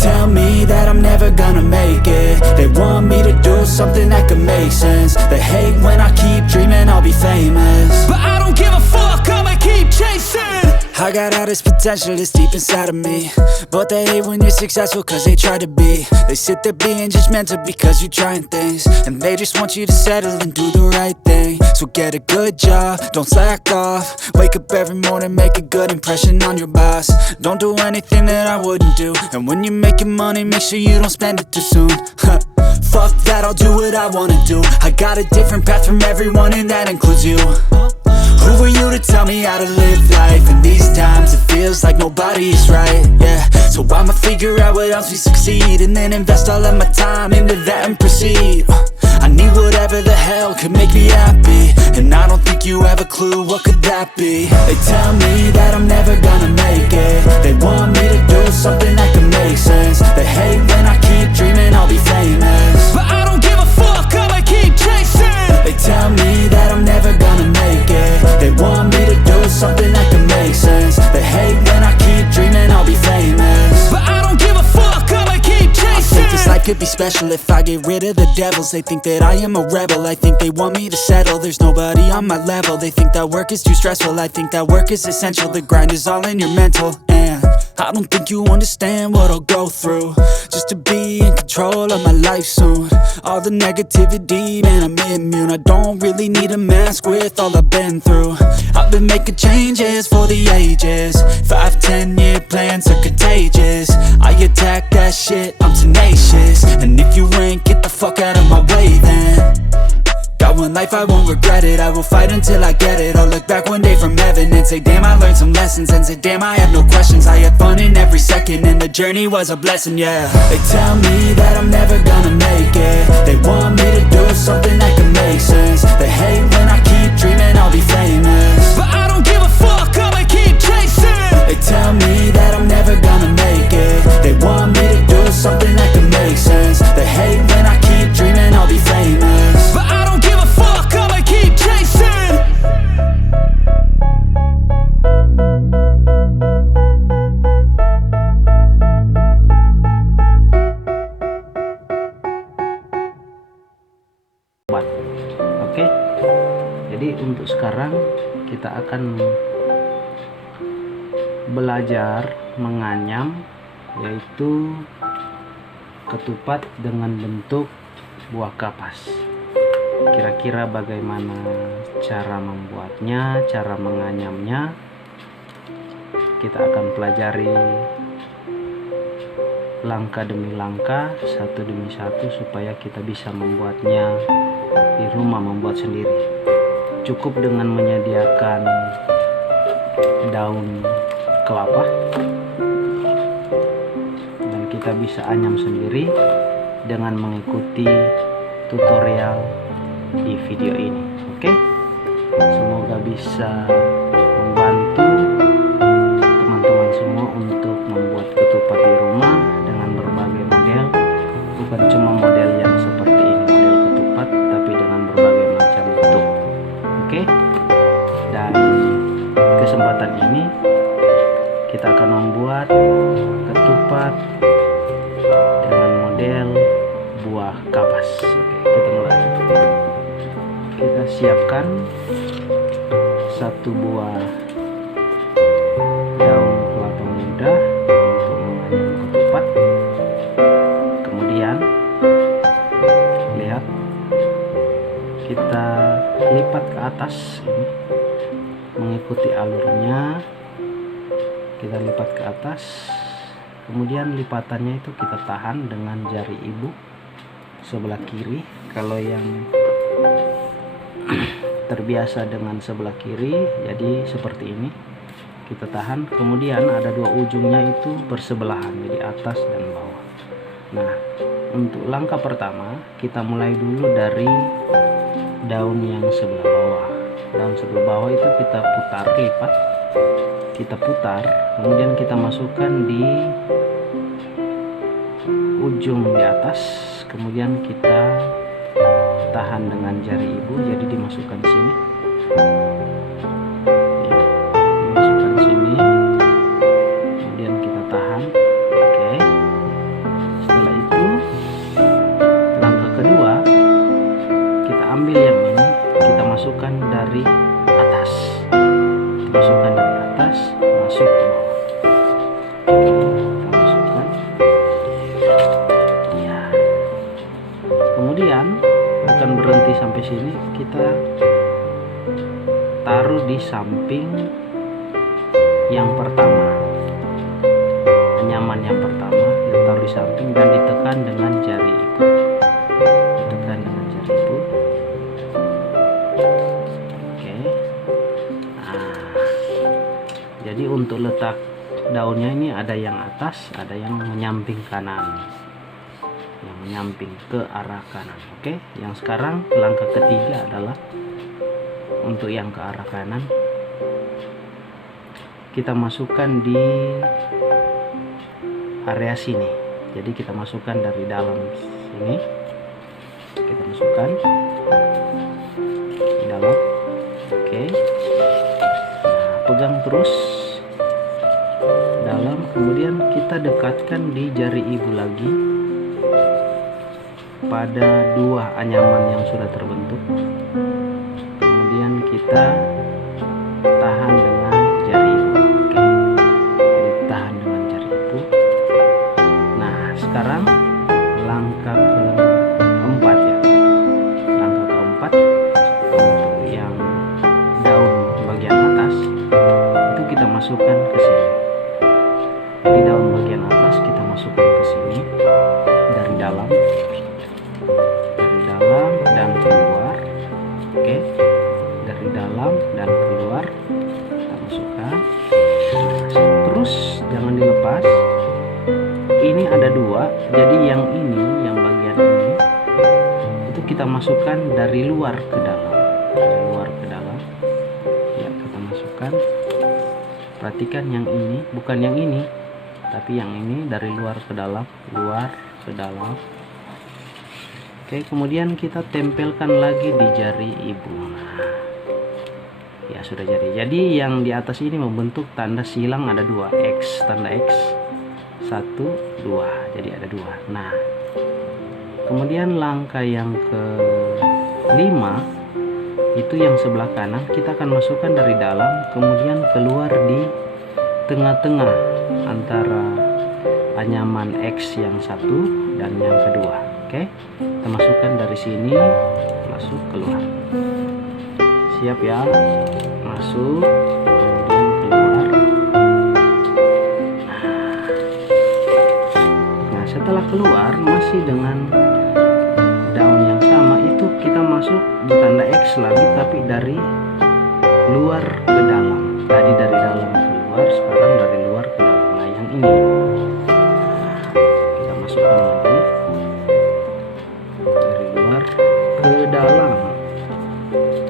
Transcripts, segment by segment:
tell me that I'm never gonna make it. They want me to do something that could make sense. They hate when I keep dreaming I'll be famous, but I don't give a fuck, I'ma keep chasing. I got all this potential that's deep inside of me, but they hate when you're successful cause they try to be. They sit there being judgmental because you're trying things, and they just want you to settle and do the right thing. So get a good job, don't slack off. Wake up every morning, make a good impression on your boss. Don't do anything that I wouldn't do, and when you're making money, make sure you don't spend it too soon. Fuck that, I'll do what I wanna do. I got a different path from everyone, and that includes you. Who are you to tell me how to live life? In these times it feels like nobody is right, yeah. So I'ma figure out what else we succeed, and then invest all of my time into that and proceed. I need whatever the hell could make me happy, and I don't think you have a clue what could that be. They tell me that I'm never gonna make it. They want me to do something that could make sense. They hate when I keep dreaming I'll be famous, but I don't give a fuck, I'ma keep chasing. They tell me that I'm never gonna make it. They want me to do something that could make sense. They hate when I keep dreaming I'll be famous, but I don't give a fuck, I'ma keep chasing. I think this life could be special if I get rid of the devils. They think that I am a rebel, I think they want me to settle. There's nobody on my level. They think that work is too stressful, I think that work is essential. The grind is all in your mental, and I don't think you understand what I'll go through just to be in control of my life soon. All the negativity, man, I'm immune. I don't really need a mask with all I've been through. I've been making changes for the ages. 5-10 year plans are contagious. I attack that shit, I'm tenacious. And if you ain't, get the fuck out of my way then. Got one life, I won't regret it. I will fight until I get it. I'll look back one day from heaven and say, damn, I learned some lessons. And say, damn, I had no questions. I had fun in every second, and the journey was a blessing, yeah. They tell me that I'm never gonna make it. They want me to do something that can make sense. They hate when I keep dreaming I'll be famous, but I don't give a fuck, I'ma keep chasing. They tell me that I'm never gonna make it. They want me to do something that can make sense. They hate when I keep dreaming I'll be famous, but I don't give a fuck, I'ma keep chasing. Oke, jadi untuk sekarang kita akan belajar menganyam, yaitu ketupat dengan bentuk buah kapas. Kira-kira bagaimana cara membuatnya, cara menganyamnya, kita akan pelajari langkah demi langkah, satu demi satu, supaya kita bisa membuatnya di rumah, membuat sendiri. Cukup dengan menyediakan daun kelapa, dan kita bisa anyam sendiri dengan mengikuti tutorial di video ini. Oke, semoga bisa membantu teman-teman semua untuk membuat ketupat di rumah dengan berbagai model, bukan cuma model yang seperti ini, model ketupat, tapi dengan berbagai macam bentuk. Oke, dan kesempatan ini kita akan membuat ketupat dengan model buah kapas. Oke, kita mulai. Kita siapkan satu buah daun kelapa muda untuk menganyam ketupat. Kemudian lihat, kita lipat ke atas ini, mengikuti alurnya. Kita lipat ke atas, kemudian lipatannya itu kita tahan dengan jari ibu sebelah kiri. Kalau yang terbiasa dengan sebelah kiri, jadi seperti ini, kita tahan. Kemudian ada dua ujungnya itu bersebelahan, jadi atas dan bawah. Nah, untuk langkah pertama kita mulai dulu dari daun yang sebelah bawah. Daun sebelah bawah itu kita putar, lipat, kita putar, kemudian kita masukkan di ujung di atas, kemudian kita tahan dengan jari ibu, jadi dimasukkan sini, ya, dimasukkan sini, kemudian kita tahan. Oke, ambil yang ini, kita masukkan dari atas. Kita masukkan dari atas, masuk ke bawah. Kita masukkan. Ya. Kemudian bukan berhenti sampai sini, kita taruh di samping yang pertama. Anyaman yang pertama kita taruh di samping dan ditekan dengan jari ibu. Ditekan dengan jari ibu. Oke. Nah, jadi untuk letak daunnya ini ada yang atas, ada yang menyamping kanan, yang menyamping ke arah kanan. Oke. Yang sekarang langkah ketiga adalah untuk yang ke arah kanan, kita masukkan di area sini. Jadi kita masukkan dari dalam sini, kita masukkan di dalam. Oke. Nah, pegang terus dalam, kemudian kita dekatkan di jari ibu lagi pada dua anyaman yang sudah terbentuk. Kemudian kita tahan dengan jari ibu. Oke. Ditahan dengan jari ibu. Sekarang langkah keempat ya. Langkah keempat untuk yang daun bagian atas itu kita masukkan ke sini. Jadi daun bagian atas kita masukkan ke sini dari dalam dan keluar. Oke. Dari dalam dan keluar kita masukkan. Terus jangan dilepas. Ini ada dua, jadi yang ini, yang bagian ini itu kita masukkan dari luar ke dalam, dari luar ke dalam. Ya, kita masukkan. Perhatikan yang ini, bukan yang ini, tapi yang ini dari luar ke dalam, luar ke dalam. Oke, kemudian kita tempelkan lagi di jari ibu. Nah, ya sudah jadi. Jadi yang di atas ini membentuk tanda silang, ada dua, X, tanda X. 1, 2, jadi ada 2. Nah, kemudian langkah yang ke-5 itu yang sebelah kanan, kita akan masukkan dari dalam, kemudian keluar di tengah-tengah antara anyaman X yang satu dan yang kedua. Oke, kita masukkan dari sini, masuk keluar. Siap ya, masuk. Setelah keluar masih dengan daun yang sama, itu kita masuk di tanda X lagi, tapi dari luar ke dalam. Tadi dari dalam keluar, sekarang dari luar ke dalam. Nah, yang ini kita masukkan lagi dari luar ke dalam.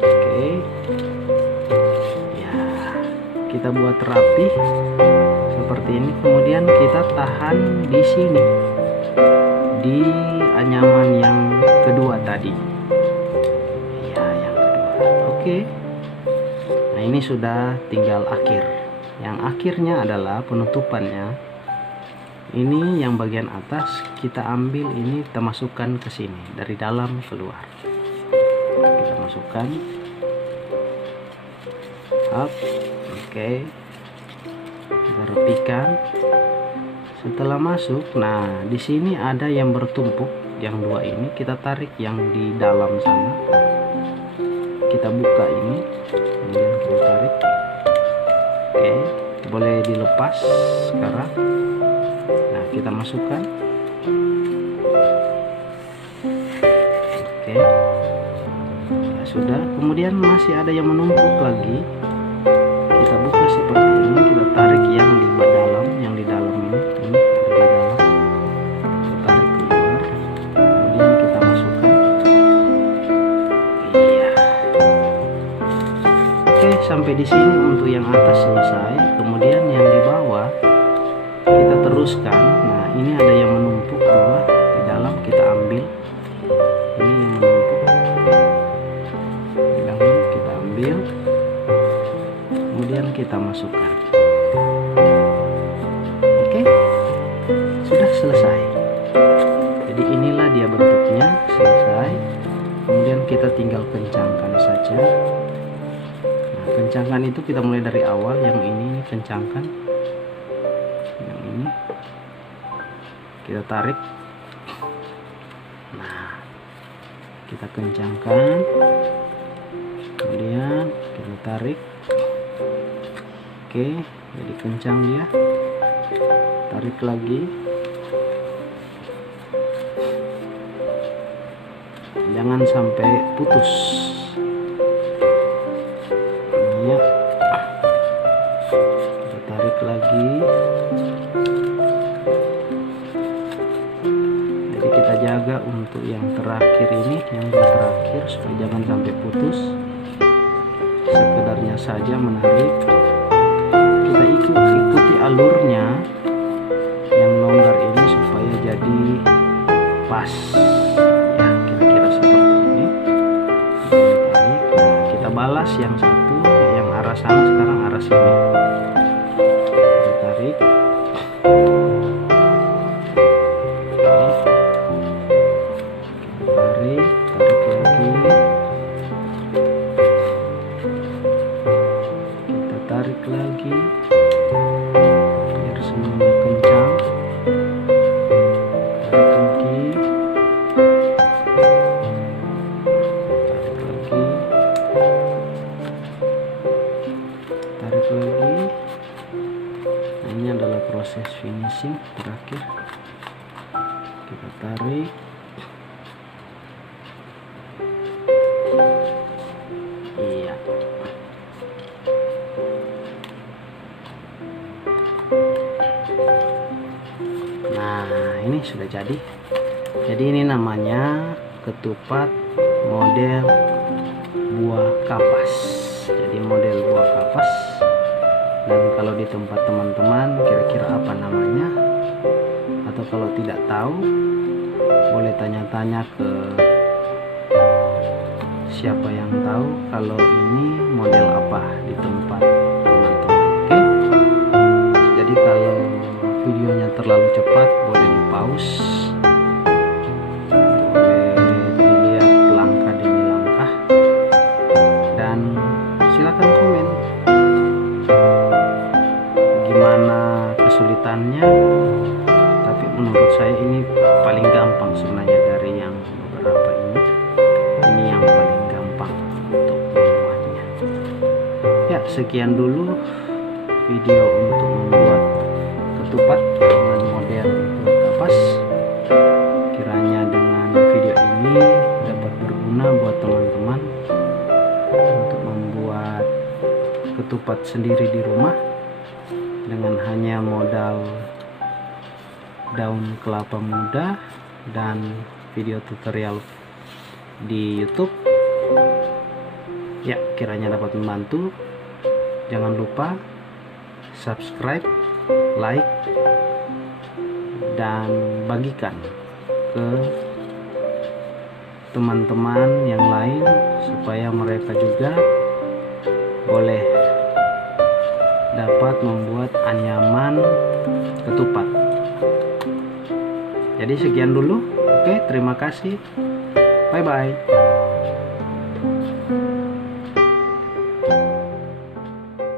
Oke. Ya, kita buat rapi seperti ini. Kemudian kita tahan di sini, di anyaman yang kedua tadi. Ya, yang kedua. Oke. Nah, ini sudah tinggal akhir. Yang akhirnya adalah penutupannya. Ini yang bagian atas kita ambil, ini kita masukkan ke sini dari dalam keluar. Kita masukkan. Up. Oke. Kita rapikan. Setelah masuk, nah di sini ada yang bertumpuk, yang dua ini kita tarik yang di dalam sana. Kita buka ini, kemudian kita tarik. Oke, boleh dilepas sekarang. Nah, kita masukkan. Oke, ya sudah. Kemudian masih ada yang menumpuk lagi. Kita buka seperti ini, kita tarik yang di dalam, yang di dalam ini di dalam, kita tarik keluar, kemudian kita masukkan. Iya. Oke, sampai di sini untuk yang atas selesai. Kemudian yang di bawah kita teruskan. Nah, ini ada yang menumpuk dua di dalam, kita ambil. Ini yang menumpuk di dalam, kita ambil. Kemudian kita masukkan. Oke, sudah selesai. Jadi inilah dia bentuknya, selesai. Kemudian kita kita tinggal kencangkan saja. Nah, kencangkan itu kita mulai dari awal. Yang ini kencangkan, yang ini kita tarik. Nah, kita kencangkan, kemudian kita tarik. Oke, jadi kencang dia. Tarik lagi, jangan sampai putus ya. Kita tarik lagi, jadi kita jaga untuk yang terakhir ini, yang terakhir, supaya jangan sampai putus. Sekedarnya saja menarik, kita ikuti alurnya yang longgar ini supaya jadi pas ya, kira-kira seperti ini. Kita tarik. Nah, kita balas yang satu, yang arah sana sekarang arah sini. Kita tarik. Tarik lagi. Kita tarik lagi biar semuanya kencang. Tarik lagi. Tarik lagi. Tarik lagi. Nah, ini adalah proses finishing terakhir. Kita tarik. Iya. Nah, ini sudah jadi. Jadi ini namanya ketupat model buah kapas. Jadi model buah kapas. Dan kalau di tempat teman-teman kira-kira apa namanya? Atau kalau tidak tahu, boleh tanya-tanya ke siapa yang tahu kalau ini model apa di tempat teman-teman. Oke. Jadi kalau videonya terlalu cepat boleh di pause, boleh dilihat langkah demi langkah, dan silakan komen gimana kesulitannya. Tapi menurut saya ini paling gampang sebenarnya dari yang beberapa ini. Ini yang paling gampang untuk membuatnya. Ya, sekian dulu video untuk membuat ketupat dengan model buah kapas. Kiranya dengan video ini dapat berguna buat teman-teman untuk membuat ketupat sendiri di rumah dengan hanya modal daun kelapa muda dan video tutorial di YouTube. Ya, kiranya dapat membantu. Jangan lupa subscribe, like, dan bagikan ke teman-teman yang lain supaya mereka juga boleh dapat membuat anyaman ketupat. Jadi sekian dulu. Oke, terima kasih. Bye bye.